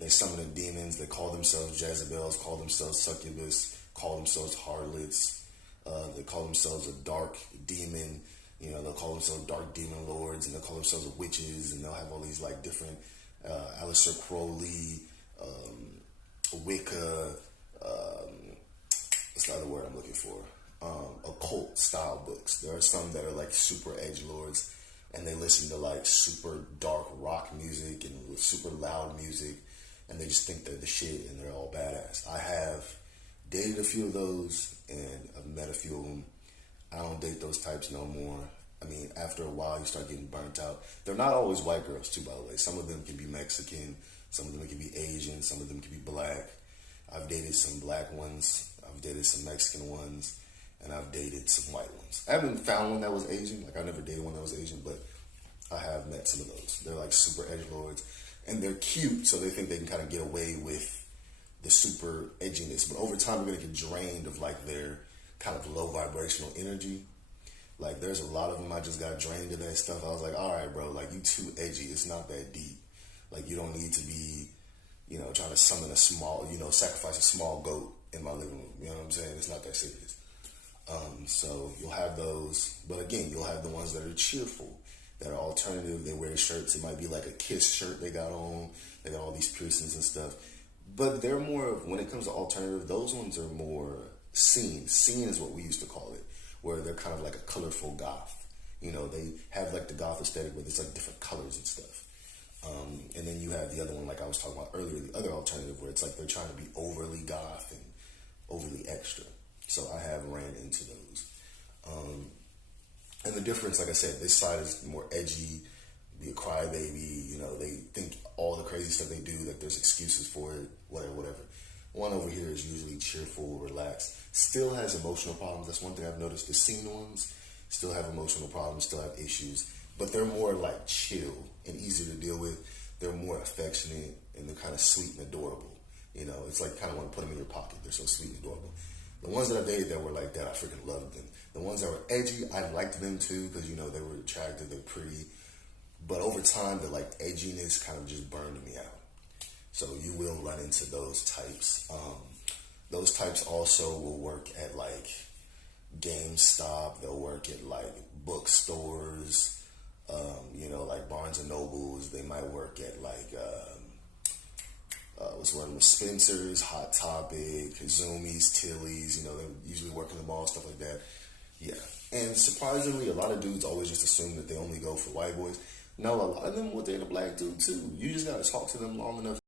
They summon the demons. They call themselves Jezebels, call themselves succubus, call themselves harlots. They call themselves a dark demon. You know, they'll call themselves dark demon lords, and they'll call themselves witches, and they'll have all these like different Aleister Crowley, Wicca. What's the other word I'm looking for? Occult style books. There are some that are like super edgelords, and they listen to like super dark rock music and with super loud music, and they just think they're the shit and they're all badass. I have dated a few of those, and I've met a few of them. I don't date those types no more. I mean, after a while, you start getting burnt out. They're not always white girls, too, by the way. Some of them can be Mexican, some of them can be Asian, some of them can be black. I've dated some black ones, I've dated some Mexican ones, and I've dated some white ones. I haven't found one that was Asian. Like, I never dated one that was Asian, but I have met some of those. They're like super edgelords, and they're cute, so they think they can kind of get away with the super edginess. But over time, you're gonna get drained of like their kind of low vibrational energy. Like, there's a lot of them I just got drained of that stuff. I was like, all right, bro, like, you too edgy. It's not that deep. Like, you don't need to be, you know, trying to summon a small, you know, sacrifice a small goat in my living room. You know what I'm saying? It's not that serious. So you'll have those, but again, you'll have the ones that are cheerful, that are alternative. They wear shirts. It might be like a Kiss shirt they got on. They got all these piercings and stuff. But they're more of, when it comes to alternative, those ones are more scene. Scene is what we used to call it, where they're kind of like a colorful goth. You know, they have like the goth aesthetic, but it's like different colors and stuff. And then you have the other one, like I was talking about earlier, the other alternative, where it's like they're trying to be overly goth and overly extra. So I have ran into those. And the difference, like I said, this side is more edgy, be a crybaby, you know, they think all the crazy stuff they do, that there's excuses for it, whatever. One over here is usually cheerful, relaxed, still has emotional problems. That's one thing I've noticed. The scene ones still have emotional problems, still have issues, but they're more like chill and easier to deal with. They're more affectionate, and they're kind of sweet and adorable. You know, it's like kind of want to put them in your pocket. They're so sweet and adorable. The ones that I dated that were like that, I freaking loved them. The ones that were edgy, I liked them too, because, you know, they were attractive, they're pretty. But over time, the like edginess kind of just burned me out. So you will run into those types. Those types also will work at like GameStop. They'll work at like bookstores. You know, like Barnes and Nobles. They might work at like what's one with Spencer's, Hot Topic, Kazumi's, Tilly's. You know, they usually work in the mall, stuff like that. Yeah. And surprisingly, a lot of dudes always just assume that they only go for white boys. No, a lot of them will date a black dude too. You just gotta talk to them long enough